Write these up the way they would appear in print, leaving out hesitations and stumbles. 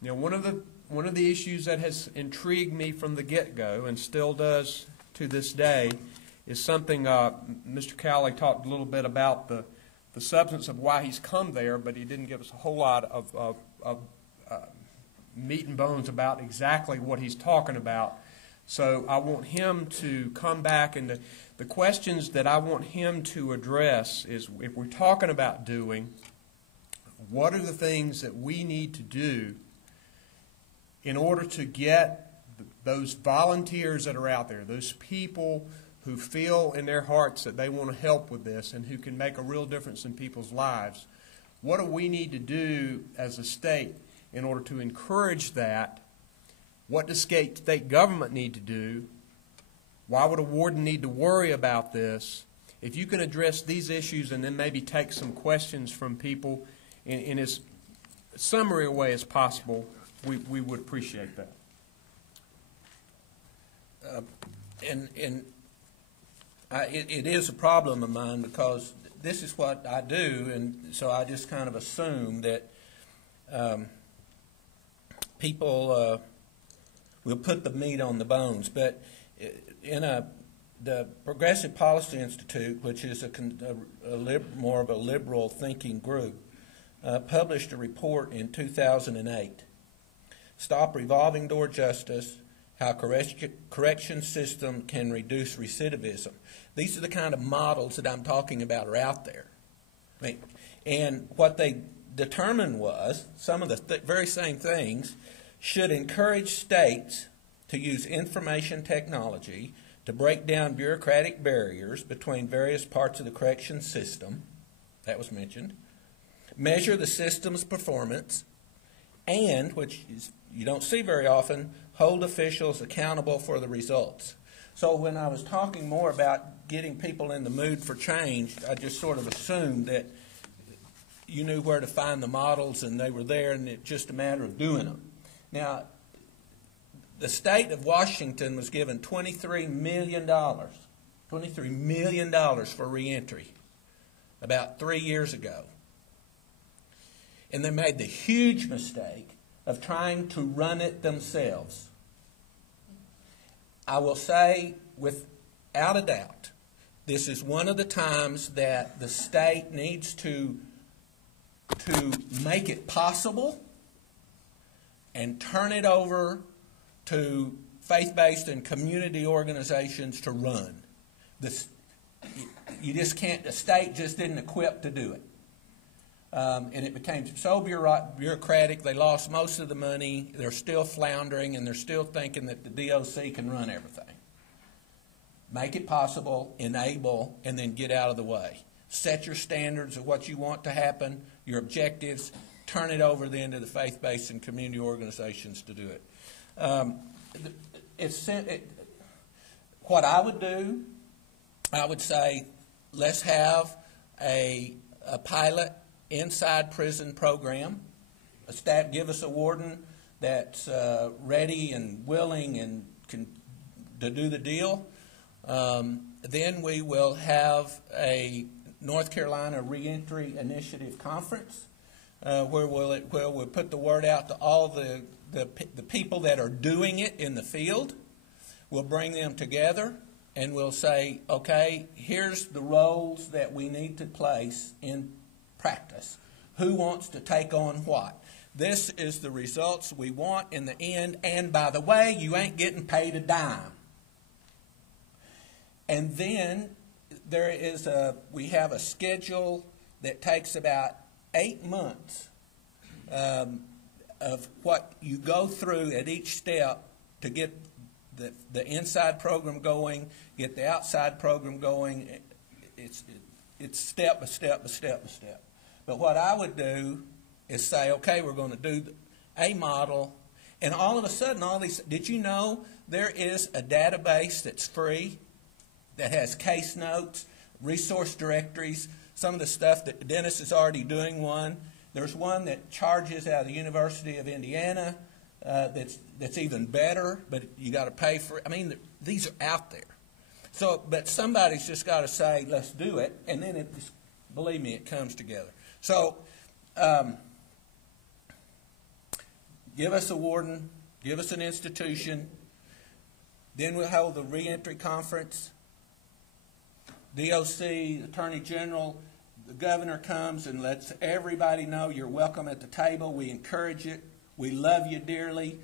You know, one of the issues that has intrigued me from the get-go and still does to this day is something Mr. Cowley talked a little bit about the substance of why he's come there, but he didn't give us a whole lot of meat and bones about exactly what he's talking about. So I want him to come back, and the questions that I want him to address is, if we're talking about doing, what are the things that we need to do in order to get those volunteers that are out there, those people who feel in their hearts that they want to help with this and who can make a real difference in people's lives? What do we need to do as a state in order to encourage that? What does state government need to do? Why would a warden need to worry about this? If you can address these issues and then maybe take some questions from people in as summary a way as possible, we would appreciate that. It is a problem of mine because this is what I do, and so I just kind of assume that people will put the meat on the bones. But the Progressive Policy Institute, which is more of a liberal thinking group, published a report in 2008, Stop Revolving Door Justice, How Correction System Can Reduce Recidivism. These are the kind of models that I'm talking about are out there. I mean, and what they determined was some of the very same things should encourage states to use information technology to break down bureaucratic barriers between various parts of the correction system, that was mentioned, measure the system's performance, and, which is, you don't see very often, hold officials accountable for the results. So when I was talking more about getting people in the mood for change, I just sort of assumed that you knew where to find the models and they were there, and it's just a matter of doing them. Now, the state of Washington was given $23 million for reentry about 3 years ago. And they made the huge mistake of trying to run it themselves. I will say without a doubt, this is one of the times that the state needs to make it possible and turn it over to faith-based and community organizations to run. You just can't, the state just didn't equip to do it. And it became so bureaucratic, they lost most of the money, they're still floundering, and they're still thinking that the DOC can run everything. Make it possible, enable, and then get out of the way. Set your standards of what you want to happen, your objectives, turn it over then to the faith-based and community organizations to do it. What I would do, I would say, let's have a pilot inside prison program. Give us a warden that's ready and willing and to do the deal. Then we will have a North Carolina Reentry Initiative Conference where we'll put the word out to all the people that are doing it in the field. We'll bring them together and we'll say, okay, here's the roles that we need to place in practice. Who wants to take on what? This is the results we want in the end, and by the way, you ain't getting paid a dime. And then we have a schedule that takes about 8 months of what you go through at each step to get the inside program going, get the outside program going. It's step by step by step by step. But what I would do is say, okay, we're going to do a model, and all of a sudden, did you know there is a database that's free that has case notes, resource directories, some of the stuff that Dennis is already doing one. There's one that charges out of the University of Indiana that's even better, but you got to pay for it. I mean, these are out there. So, but somebody's just got to say, let's do it, and then believe me, it comes together. So, give us a warden, give us an institution, then we'll hold the reentry conference. DOC, Attorney General, the governor comes and lets everybody know you're welcome at the table. We encourage it. We love you dearly.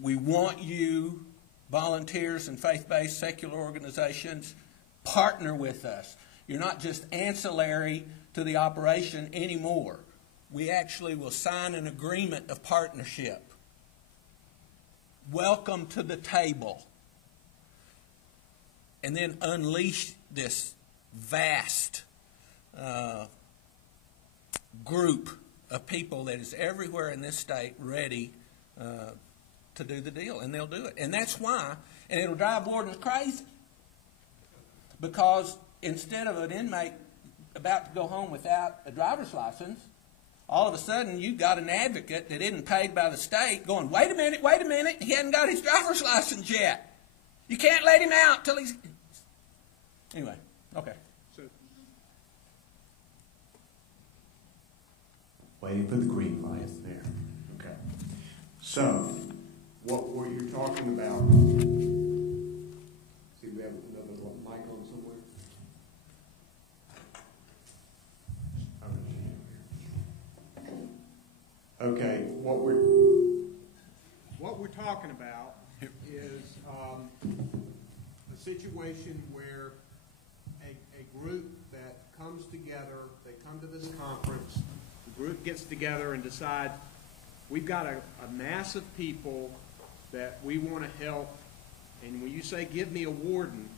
We want you, volunteers and faith-based secular organizations, partner with us. You're not just ancillary to the operation anymore. We actually will sign an agreement of partnership. Welcome to the table. And then unleash this vast group of people that is everywhere in this state ready to do the deal, and they'll do it. And that's why, and it'll drive wardens crazy, because instead of an inmate about to go home without a driver's license, all of a sudden you've got an advocate that isn't paid by the state going, wait a minute, he hasn't got his driver's license yet. You can't let him out till he's... Anyway, okay. So, waiting for the green light there. Okay. So, what were you talking about? See, we have another mic on somewhere. Okay, what we're talking about is a situation where a group that comes together, they come to this conference, the group gets together and decide, we've got a mass of people that we want to help, and when you say, give me a warden,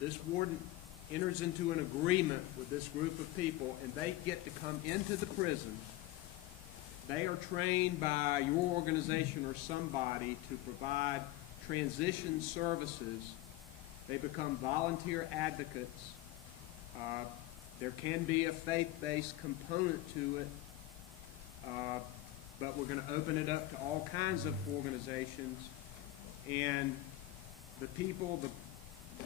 this warden enters into an agreement with this group of people, and they get to come into the prison. They are trained by your organization or somebody to provide transition services. They become volunteer advocates. There can be a faith-based component to it, but we're going to open it up to all kinds of organizations. And the people,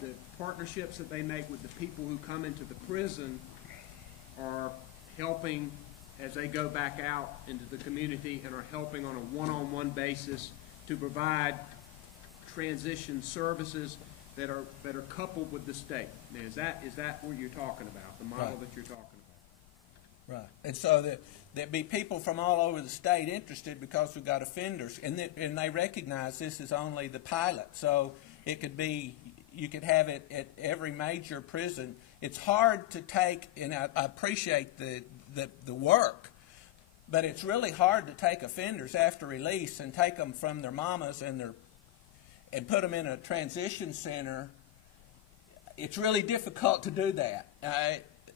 the partnerships that they make with the people who come into the prison are helping as they go back out into the community, and are helping on a one-on-one basis to provide transition services that are coupled with the state. Now, is that what you're talking about, the model that you're talking about? Right. And so there'd be people from all over the state interested, because we've got offenders, and they recognize this is only the pilot. So it could be, you could have it at every major prison. It's hard to take, and I appreciate the work, but it's really hard to take offenders after release and take them from their mamas and put them in a transition center. It's really difficult to do that.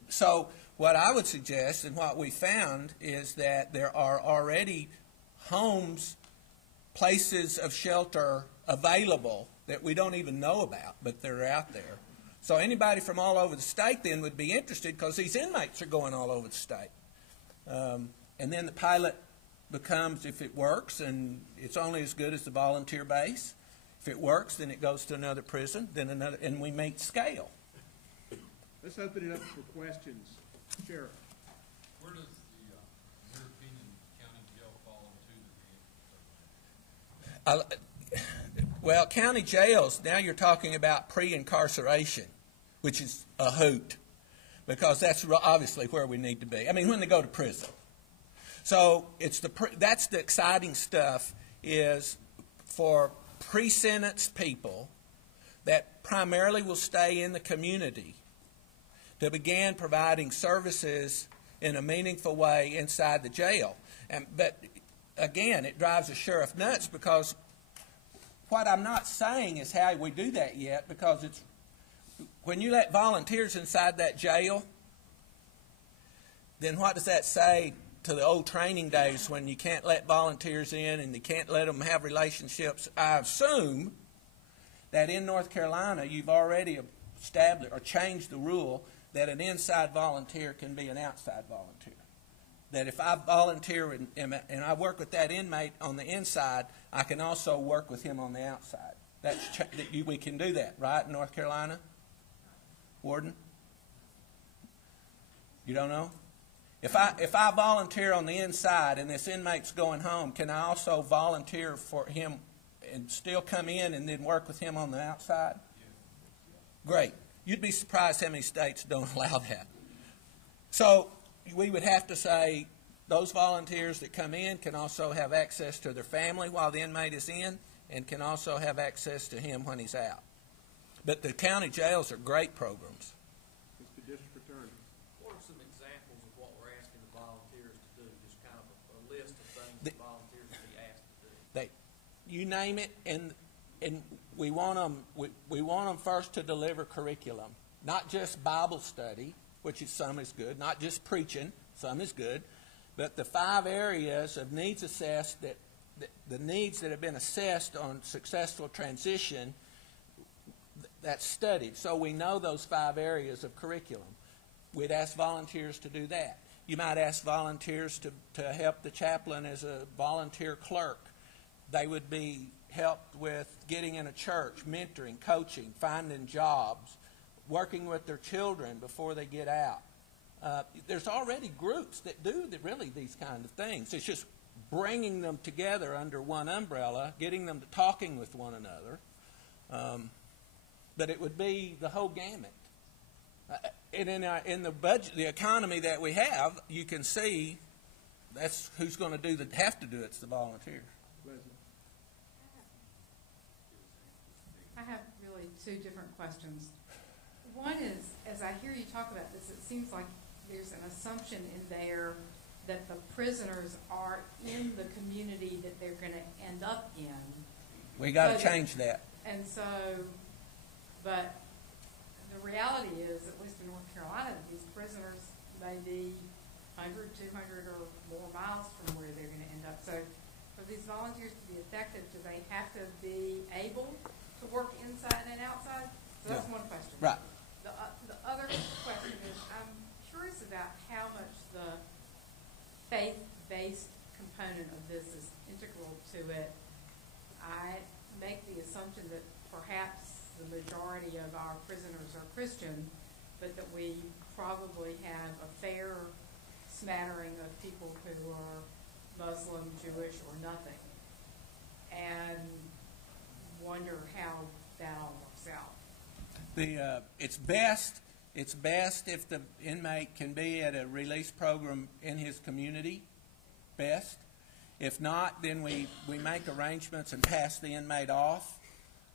So what I would suggest, and what we found, is that there are already homes, places of shelter available that we don't even know about, but they're out there. So anybody from all over the state then would be interested, because these inmates are going all over the state. And then the pilot becomes, if it works, and it's only as good as the volunteer base. If it works, then it goes to another prison, then another, and we make scale. Let's open it up for questions. Sheriff. Where does the European County Jail fall into the Well, county jails, now you're talking about pre-incarceration, which is a hoot, because that's obviously where we need to be. I mean, when they go to prison. So it's that's the exciting stuff, is for pre-sentenced people that primarily will stay in the community to begin providing services in a meaningful way inside the jail. But again, it drives the sheriff nuts, because what I'm not saying is how we do that yet, because it's when you let volunteers inside that jail, then what does that say to the old training days when you can't let volunteers in and you can't let them have relationships? I assume that in North Carolina you've already established or changed the rule that an inside volunteer can be an outside volunteer. That if I volunteer and I work with that inmate on the inside, I can also work with him on the outside. We can do that, right, in North Carolina? Warden? You don't know? If I volunteer on the inside and this inmate's going home, can I also volunteer for him and still come in and then work with him on the outside? Great. You'd be surprised how many states don't allow that. So we would have to say those volunteers that come in can also have access to their family while the inmate is in, and can also have access to him when he's out. But the county jails are great programs. Mr. District Attorney. What are some examples of what we're asking the volunteers to do? Just kind of a list of things that volunteers will be asked to do. You name it, and we want them first to deliver curriculum, not just Bible study, which is some is good, not just preaching, some is good, but the 5 areas of needs assessed the needs that have been assessed on successful transition, that's studied. So we know those 5 areas of curriculum. We'd ask volunteers to do that. You might ask volunteers to help the chaplain as a volunteer clerk. They would be helped with getting in a church, mentoring, coaching, finding jobs, working with their children before they get out. There's already groups that do really these kind of things. It's just bringing them together under one umbrella, getting them to talking with one another. But it would be the whole gamut. And in the budget, the economy that we have, you can see that's who's going to have to do it's the volunteers. Leslie. I have really 2 different questions. One is, as I hear you talk about this, it seems like there's an assumption in there that the prisoners are in the community that they're going to end up in. We got to change that. And so, but the reality is, at least in North Carolina, these prisoners may be 100, 200 or more miles from where they're going to end up. So for these volunteers to be effective, do they have to be able to work inside and outside? So that's one question. Right. The other question is, I'm curious about how much the faith-based component of this is integral to it. I make the assumption that perhaps the majority of our prisoners are Christian, but that we probably have a fair smattering of people who are Muslim, Jewish, or nothing, and wonder how that all works out. It's best if the inmate can be at a release program in his community. Best. If not, then we make arrangements and pass the inmate off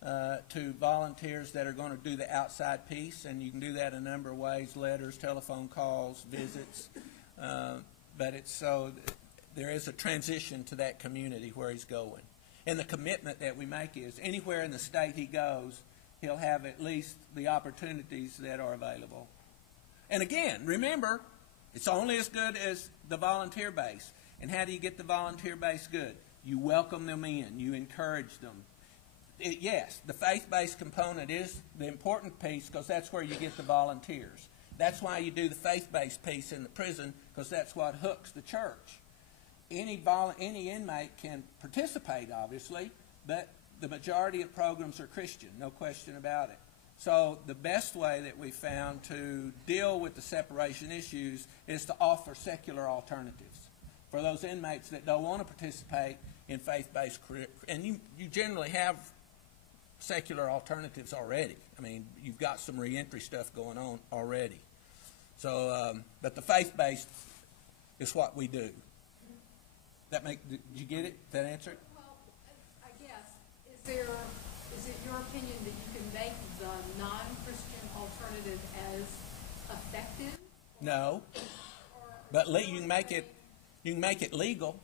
to volunteers that are going to do the outside piece, and you can do that a number of ways: letters, telephone calls, visits. But it's so there is a transition to that community where he's going, and the commitment that we make is anywhere in the state he goes, he'll have at least the opportunities that are available. And again, remember, it's only as good as the volunteer base. And how do you get the volunteer base good? You welcome them in. You encourage them. Yes, the faith-based component is the important piece because that's where you get the volunteers. That's why you do the faith-based piece in the prison, because that's what hooks the church. Any inmate can participate, obviously, but the majority of programs are Christian, no question about it. So the best way that we found to deal with the separation issues is to offer secular alternatives for those inmates that don't want to participate in faith-based career. And you generally have secular alternatives already. I mean, you've got some reentry stuff going on already. So, but the faith-based is what we do. Did you get it? Did that answer it? Well, I guess, is it your opinion that you can make the non-Christian alternative as effective? No, but you can make it legal.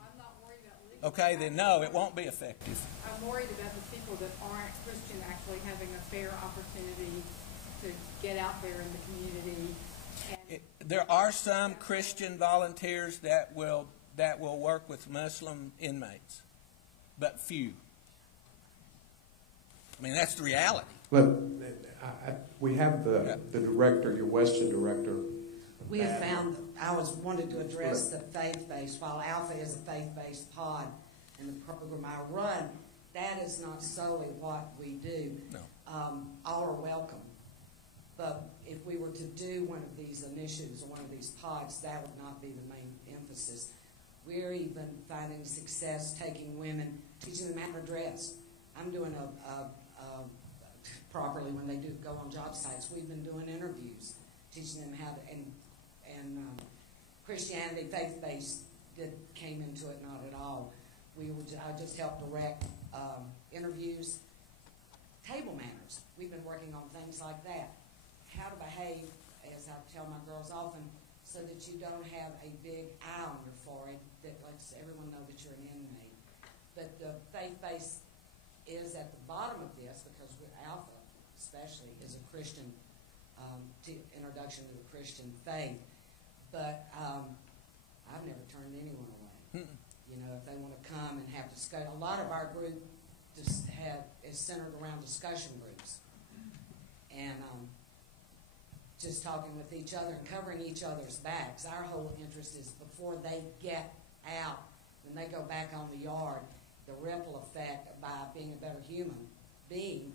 I'm not worried about legal. Okay, then no, it won't be effective. I'm worried about the people that aren't Christian actually having a fair opportunity to get out there in the community. There are some Christian volunteers that will work with Muslim inmates, but few. I mean, that's the reality. But we have the director, your Western director. We have found, wanted to address the faith-based, while Alpha is a faith-based pod in the program I run, that is not solely what we do. No. All are welcome. But if we were to do one of these initiatives or one of these pods, that would not be the main emphasis. We're even finding success taking women, teaching them how to dress. I'm doing properly when they do go on job sites. We've been doing interviews, teaching them how to, and Christianity, faith-based, came into it not at all. I just helped direct interviews, table manners. We've been working on things like that. How to behave, as I tell my girls often, so that you don't have a big eye on your forehead that lets everyone know that you're an inmate. But the faith-based is at the bottom of this because Alpha, especially, is a Christian introduction to the Christian faith. But I've never turned anyone away. You know, if they want to come and have discussion. A lot of our group is centered around discussion groups. And just talking with each other and covering each other's backs. Our whole interest is before they get out, when they go back on the yard, the ripple effect by being a better human being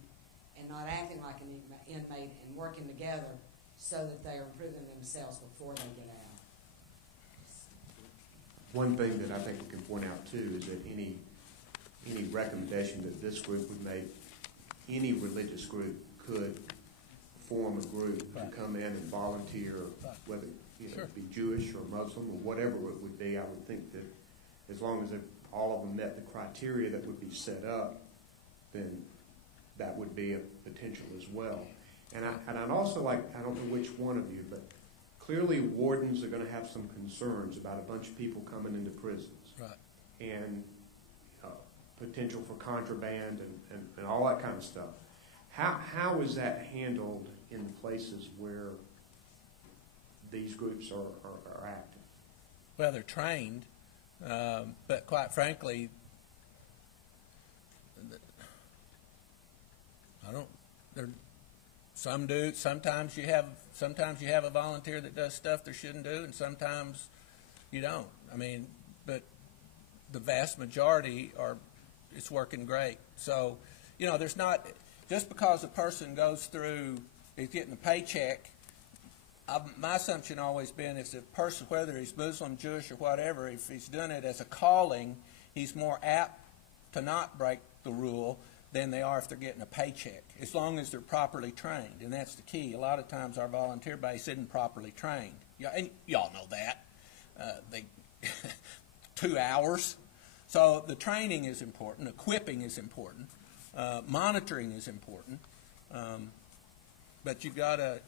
and not acting like an inmate and working together so that they are improving themselves before they get out. One thing that I think we can point out too is that any recommendation that this group would make, any religious group could form a group to come in and volunteer, whether it be Jewish or Muslim or whatever it would be. I would think that as long as all of them met the criteria that would be set up, then that would be a potential as well. And I'd also like, I don't know which one of you, but clearly wardens are going to have some concerns about a bunch of people coming into prisons. Right. And potential for contraband and all that kind of stuff. How is that handled in the places where these groups are active? Well, they're trained, but quite frankly, some do. Sometimes you have a volunteer that does stuff they shouldn't do, and sometimes you don't. I mean, but the vast majority it's working great. So, there's not, just because a person goes through, is getting a paycheck, my assumption always been is that person, whether he's Muslim, Jewish, or whatever, if he's doing it as a calling, he's more apt to not break the rule than they are if they're getting a paycheck, as long as they're properly trained. And that's the key. A lot of times our volunteer base isn't properly trained. And y'all know that. 2 hours. So the training is important, equipping is important, monitoring is important, but you've got a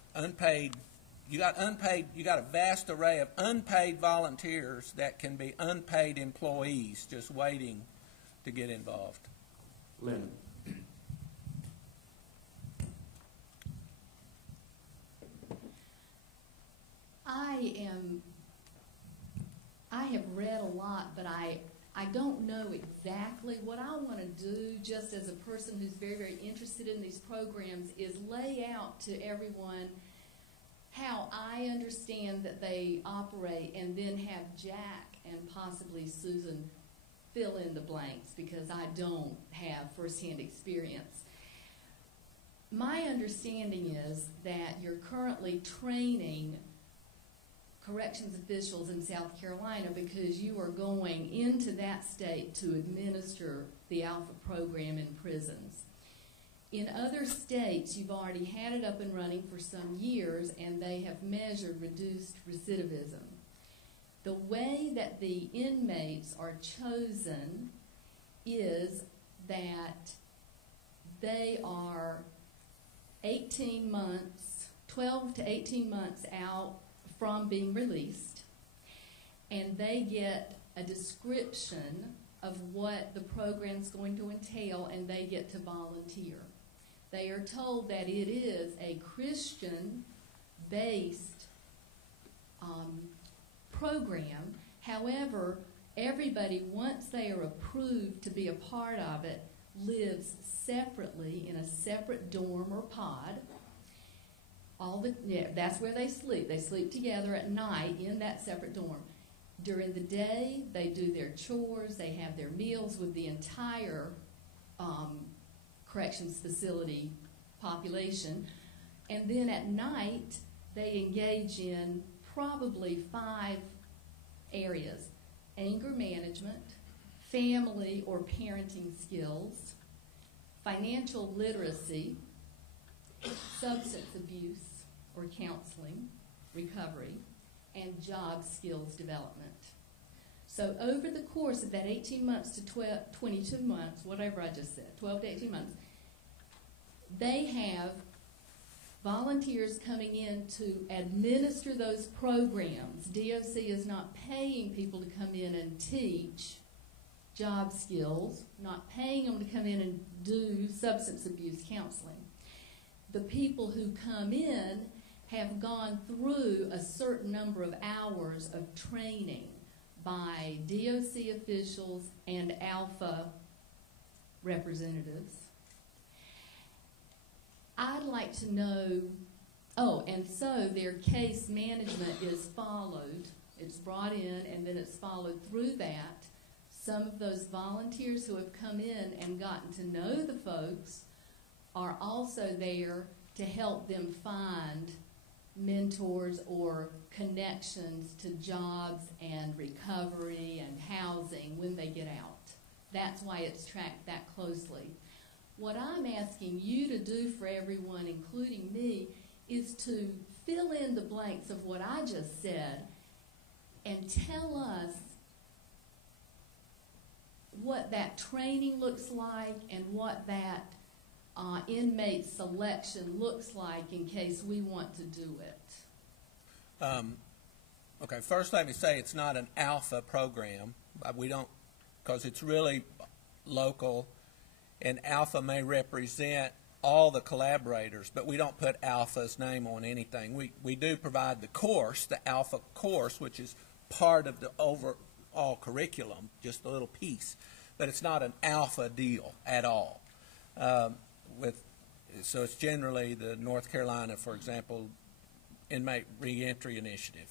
vast array of unpaid volunteers that can be unpaid employees just waiting to get involved. Lynn. I have read a lot, but I don't know exactly what I want to do, just as a person who's very, very interested in these programs, is lay out to everyone how I understand that they operate, and then have Jack and possibly Susan fill in the blanks, because I don't have firsthand experience. My understanding is that you're currently training corrections officials in South Carolina because you are going into that state to administer the Alpha program in prisons. In other states, you've already had it up and running for some years, and they have measured reduced recidivism. The way that the inmates are chosen is that they are 18 months, 12 to 18 months out from being released, and they get a description of what the program's going to entail, and they get to volunteer. They are told that it is a Christian-based program. However, everybody, once they are approved to be a part of it, lives separately in a separate dorm or pod. That's where they sleep. They sleep together at night in that separate dorm. During the day, they do their chores, they have their meals with the entire corrections facility population. And then at night, they engage in probably 5 areas: anger management, family or parenting skills, financial literacy, substance abuse or counseling, recovery, and job skills development. So over the course of that 18 months to 22 months, whatever I just said, 12 to 18 months, they have volunteers coming in to administer those programs. DOC is not paying people to come in and teach job skills, not paying them to come in and do substance abuse counseling. The people who come in have gone through a certain number of hours of training by DOC officials and Alpha representatives. I'd like to know, and so their case management is followed. It's brought in and then it's followed through that. Some of those volunteers who have come in and gotten to know the folks are also there to help them find mentors or connections to jobs and recovery and housing when they get out. That's why it's tracked that closely. What I'm asking you to do for everyone, including me, is to fill in the blanks of what I just said and tell us what that training looks like and what that inmate selection looks like in case we want to do it. Okay, first let me say it's not an Alpha program. We don't, because it's really local, and Alpha may represent all the collaborators, but we don't put Alpha's name on anything. We do provide the course, the Alpha course, which is part of the overall curriculum, just a little piece, but it's not an Alpha deal at all. So it's generally the North Carolina, for example, Inmate Reentry Initiative.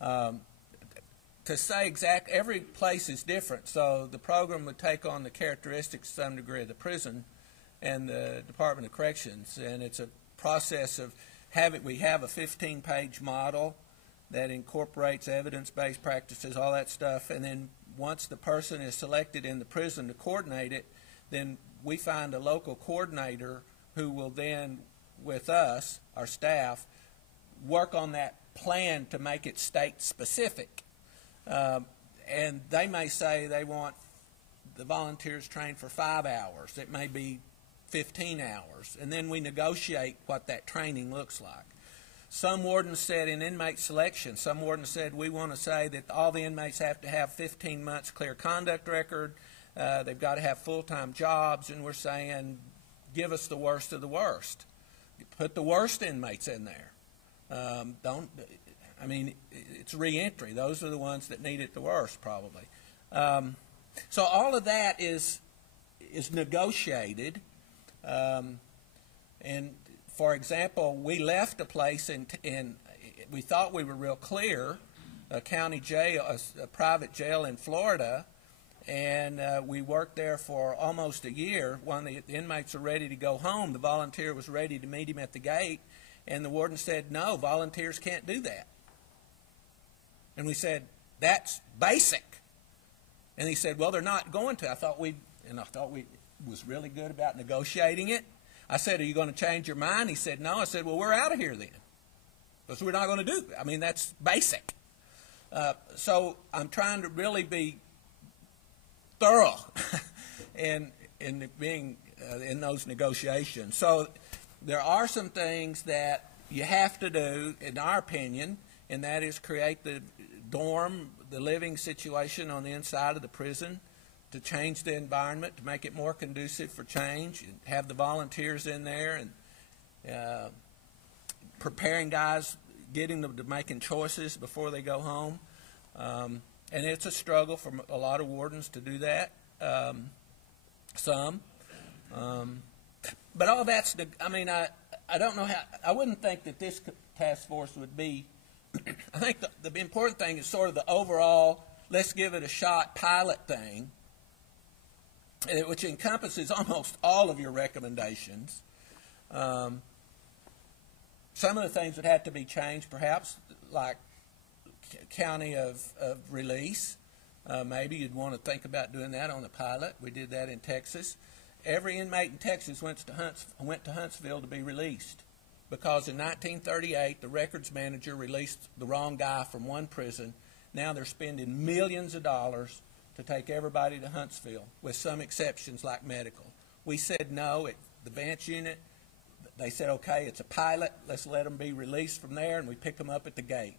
To say every place is different, so the program would take on the characteristics to some degree of the prison and the Department of Corrections, and it's a process of we have a 15-page model that incorporates evidence-based practices, all that stuff, and then once the person is selected in the prison to coordinate it, then we find a local coordinator who will then, with us, our staff, work on that plan to make it state-specific. And they may say they want the volunteers trained for 5 hours. It may be 15 hours. And then we negotiate what that training looks like. Some wardens said in inmate selection, some wardens said we want to say that all the inmates have to have 15 months clear conduct record. They've got to have full-time jobs, and we're saying give us the worst of the worst. Put the worst inmates in there. It's reentry. Those are the ones that need it the worst, probably. So all of that is negotiated. And for example, we left a place and we thought we were real clear, a county jail, a private jail in Florida, and we worked there for almost a year. When the inmates were ready to go home, the volunteer was ready to meet him at the gate, and the warden said, "No, volunteers can't do that." And we said, "That's basic." And he said, "Well, they're not going to." I thought we was really good about negotiating it. I said, "Are you going to change your mind?" He said, "No." I said, "Well, we're out of here then, because we're not going to do it. I mean, that's basic." So I'm trying to really be thorough in being in those negotiations. So there are some things that you have to do, in our opinion, and that is create the dorm, the living situation on the inside of the prison, to change the environment, to make it more conducive for change, and have the volunteers in there and preparing guys, getting them to making choices before they go home. And it's a struggle for a lot of wardens to do that. Some. But all that's, I don't know how, I wouldn't think that this task force would be, I think the important thing is sort of the overall, let's give it a shot pilot thing, which encompasses almost all of your recommendations. some of the things would have to be changed, perhaps, like county of release. Maybe you'd want to think about doing that on a pilot. We did that in Texas. Every inmate in Texas went to Huntsville to be released because in 1938 the records manager released the wrong guy from one prison. Now they're spending millions of dollars to take everybody to Huntsville, with some exceptions like medical. We said no at the bench unit. They said, okay, it's a pilot. Let's let them be released from there, and we pick them up at the gate.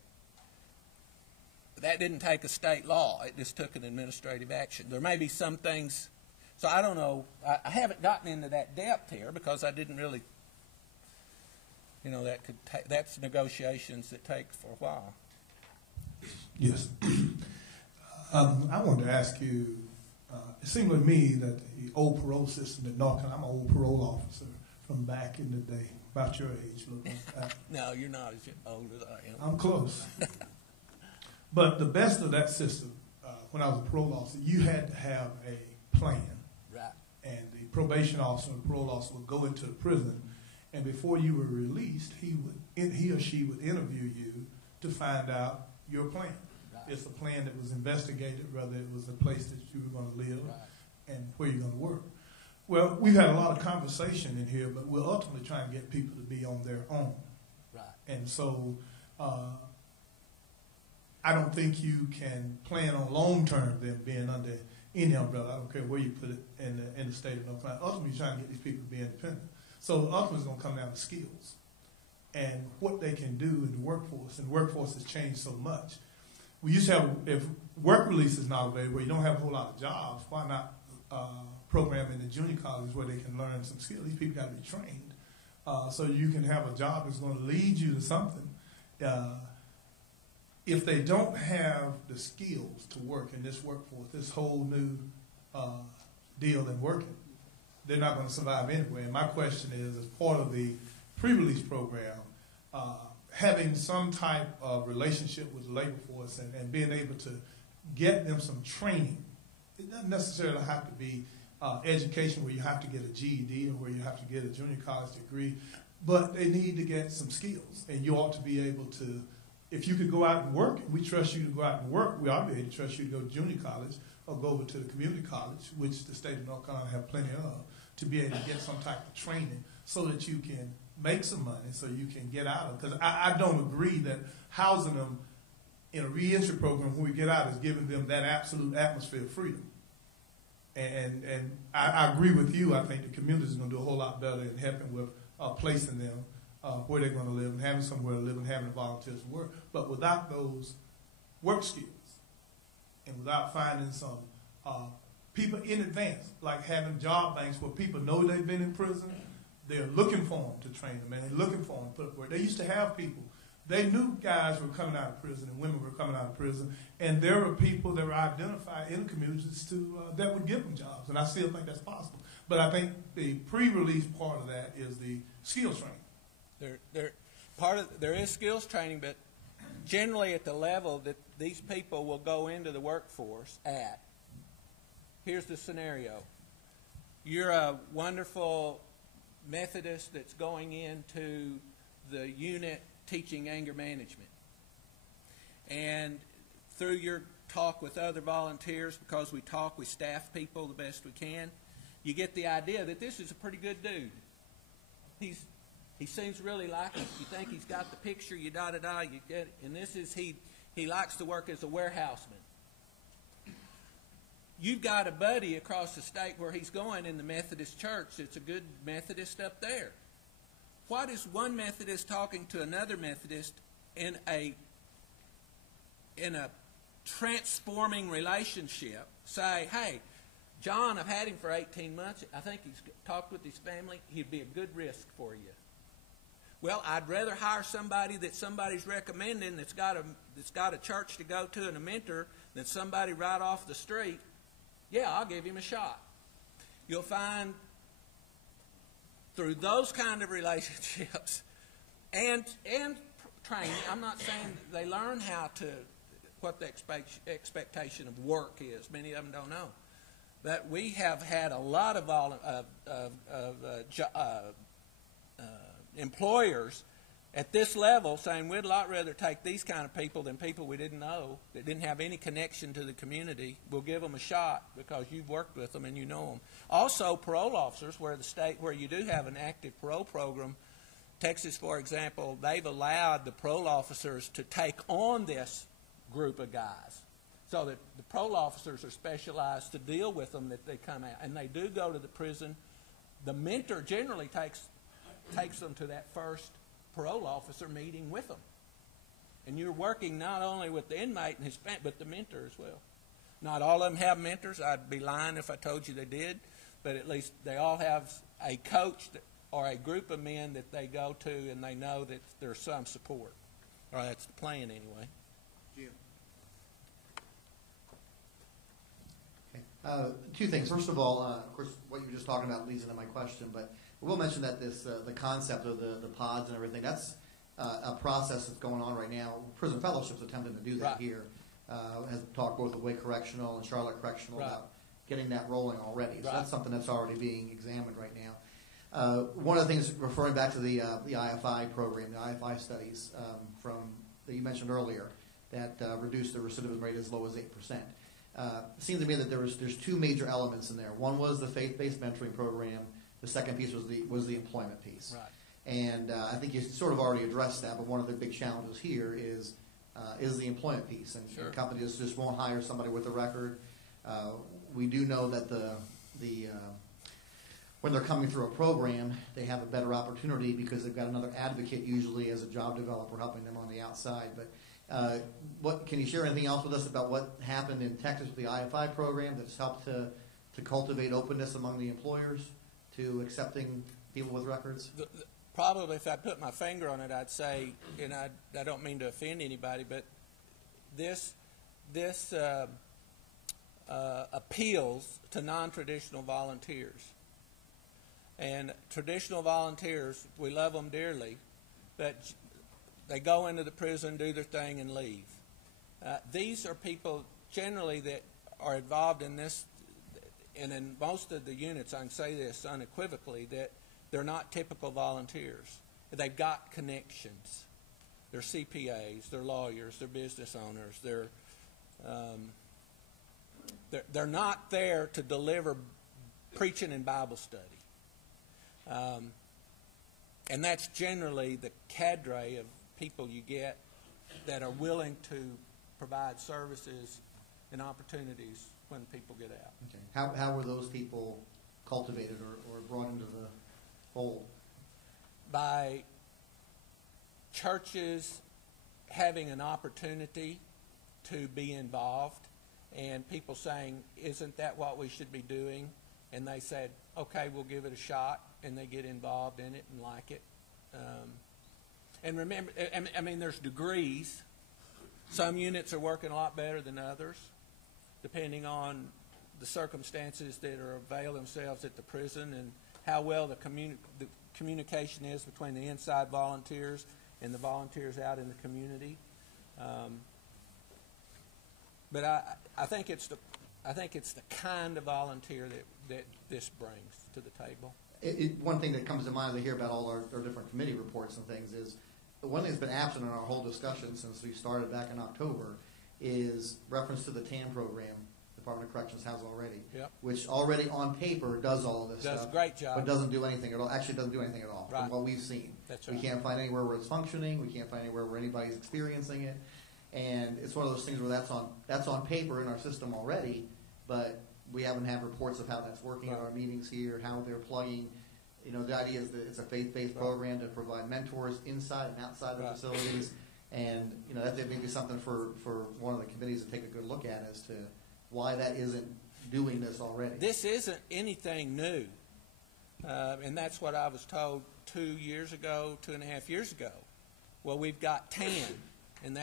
That didn't take a state law. It just took an administrative action. There may be some things, so I don't know. I haven't gotten into that depth here because I didn't really, that's negotiations that take for a while. Yes. I wanted to ask you, it seemed to me that the old parole system in North Carolina, I'm an old parole officer from back in the day, about your age. No, you're not as old as I am. I'm close. But the best of that system, when I was a parole officer, you had to have a plan. Right. And the probation officer and parole officer would go into the prison, and before you were released, he or she would interview you to find out your plan. Right. It's a plan that was investigated, whether it was a place that you were going to live and where you're going to work. Well, we've had a lot of conversation in here, but we're ultimately trying to get people to be on their own. Right. And so I don't think you can plan on long-term them being under any umbrella. I don't care where you put it in the state of North Carolina. Ultimately, you're trying to get these people to be independent. So ultimately, it's going to come down to skills and what they can do in the workforce. And the workforce has changed so much. We used to have, if work release is not available, you don't have a whole lot of jobs, why not program in the junior colleges where they can learn some skills? These people got to be trained. So you can have a job that's going to lead you to something. If they don't have the skills to work in this workforce, this whole new deal in working, they're not going to survive anyway. And my question is, as part of the pre-release program, having some type of relationship with the labor force and being able to get them some training. It doesn't necessarily have to be education where you have to get a GED or where you have to get a junior college degree, but they need to get some skills. And you ought to be able to, if you could go out and work, we trust you to go out and work, we ought to be able to trust you to go to junior college or go over to the community college, which the state of North Carolina have plenty of, to be able to get some type of training so that you can make some money, so you can get out of it. Because I don't agree that housing them in a reentry program when we get out is giving them that absolute atmosphere of freedom. And I agree with you. I think the community is going to do a whole lot better in helping with placing them where they're going to live and having somewhere to live and having volunteers to work. But without those work skills and without finding some people in advance, like having job banks where people know they've been in prison, they're looking for them to train them, and they're looking for them to put up work. They used to have people. They knew guys were coming out of prison and women were coming out of prison, and there were people that were identified in communities that would give them jobs, and I still think that's possible. But I think the pre-release part of that is the skills training. There is skills training, but generally at the level that these people will go into the workforce at. Here's the scenario. You're a wonderful Methodist that's going into the unit teaching anger management. And through your talk with other volunteers, because we staff people the best we can, you get the idea that this is a pretty good dude. He seems really like it. You think he's got the picture, you da-da-da, you get it. And this is, he likes to work as a warehouseman. You've got a buddy across the state where he's going in the Methodist church. It's a good Methodist up there. What is one Methodist talking to another Methodist in a transforming relationship? Say, hey, John, I've had him for 18 months. I think he's talked with his family. He'd be a good risk for you. Well, I'd rather hire somebody that somebody's recommending that's got a church to go to and a mentor than somebody right off the street. Yeah, I'll give him a shot. You'll find through those kind of relationships and training, I'm not saying they learn what the expectation of work is. Many of them don't know. But we have had a lot of employers at this level saying we'd a lot rather take these kind of people than people we didn't know, that didn't have any connection to the community. We'll give them a shot because you've worked with them and you know them. Also, parole officers, where you do have an active parole program, Texas, for example, they've allowed the parole officers to take on this group of guys, so that the parole officers are specialized to deal with them that they come out. And they do go to the prison. The mentor generally takes them to that first parole officer meeting with them. And you're working not only with the inmate and his family, but the mentor as well. Not all of them have mentors. I'd be lying if I told you they did. But at least they all have a coach or a group of men that they go to, and they know that there's some support. Or that's the plan anyway. Jim. Two things. First of all, of course, what you were just talking about leads into my question, but we will mention that this the concept of the pods and everything, that's a process that's going on right now. Prison Fellowship's attempting to do that Right. here. Has talked both with Wake Correctional and Charlotte Correctional Right. about getting that rolling already. So Right. that's something that's already being examined right now. One of the things, referring back to the IFI program, the IFI studies that you mentioned earlier, that reduced the recidivism rate as low as 8%. It seemed to me that there's two major elements in there. One was the faith-based mentoring program. The second piece was the employment piece. Right. And I think you sort of already addressed that, but one of the big challenges here is the employment piece. And Sure. companies just won't hire somebody with a record. We do know that when they're coming through a program, they have a better opportunity because they've got another advocate usually as a job developer helping them on the outside. But what can you share anything else with us about what happened in Texas with the IFI program that's helped to cultivate openness among the employers to accepting people with records? Probably, if I put my finger on it, I'd say, and I don't mean to offend anybody, but this appeals to non-traditional volunteers. And traditional volunteers, we love them dearly, but they go into the prison, do their thing, and leave. These are people generally that are involved in this, and in most of the units, I can say this unequivocally, that they're not typical volunteers. They've got connections. They're CPAs, they're lawyers, they're business owners. They're not there to deliver preaching and Bible study. And that's generally the cadre of people you get that are willing to provide services and opportunities when people get out. Okay. How were those people cultivated or brought into the fold? By churches having an opportunity to be involved, and people saying, isn't that what we should be doing? And they said, okay, we'll give it a shot, and they get involved in it and like it. And remember, I mean, there's degrees. Some units are working a lot better than others, depending on the circumstances that are avail themselves at the prison and how well the communication is between the inside volunteers and the volunteers out in the community. But I think it's the kind of volunteer that this brings to the table. One thing that comes to mind as I hear about all our different committee reports and things is the one thing that's been absent in our whole discussion since we started back in October is reference to the TAM program Department of Corrections has already, Yep. which already on paper does all of this Does stuff. a great job. But doesn't do anything at all. Actually doesn't do anything at all Right. from what we've seen. That's We right. can't find anywhere where it's functioning. We can't find anywhere where anybody's experiencing it. And it's one of those things where that's on paper in our system already, but we haven't had reports of how that's working at our meetings here, how they're plugging. You know, the idea is that it's a faith-based program to provide mentors inside and outside the facilities. And, you know, that may be something for one of the committees to take a good look at as to why that isn't doing this already. This isn't anything new. And that's what I was told 2.5 years ago. Well, we've got 10, and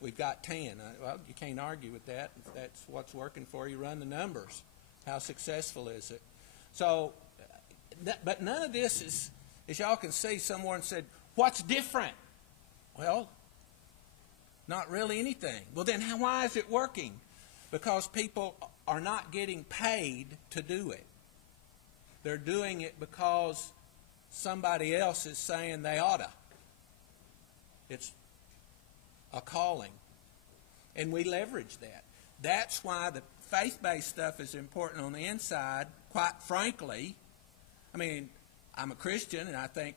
we've got 10. Well, you can't argue with that. If that's what's working for you, run the numbers. How successful is it? So, but none of this is, as y'all can see, someone said, what's different? Well, not really anything. Well, then why is it working? Because people are not getting paid to do it. They're doing it because somebody else is saying they oughta. It's a calling. And we leverage that. That's why the faith-based stuff is important on the inside, quite frankly. I mean, I'm a Christian, and I think,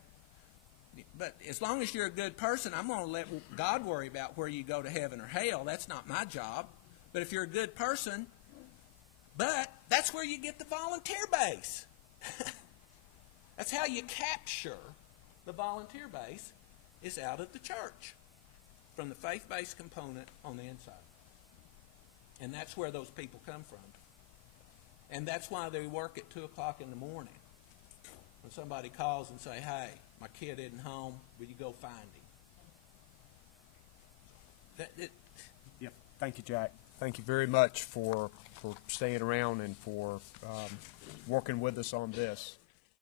but as long as you're a good person, I'm going to let God worry about where you go to heaven or hell. That's not my job. But if you're a good person, but that's where you get the volunteer base. That's how you capture the volunteer base, is out of the church, from the faith-based component on the inside. And that's where those people come from. And that's why they work at 2 o'clock in the morning. When somebody calls and say, hey, my kid isn't home, will you go find him? Yep. Thank you, Jack. Thank you very much for staying around and for working with us on this.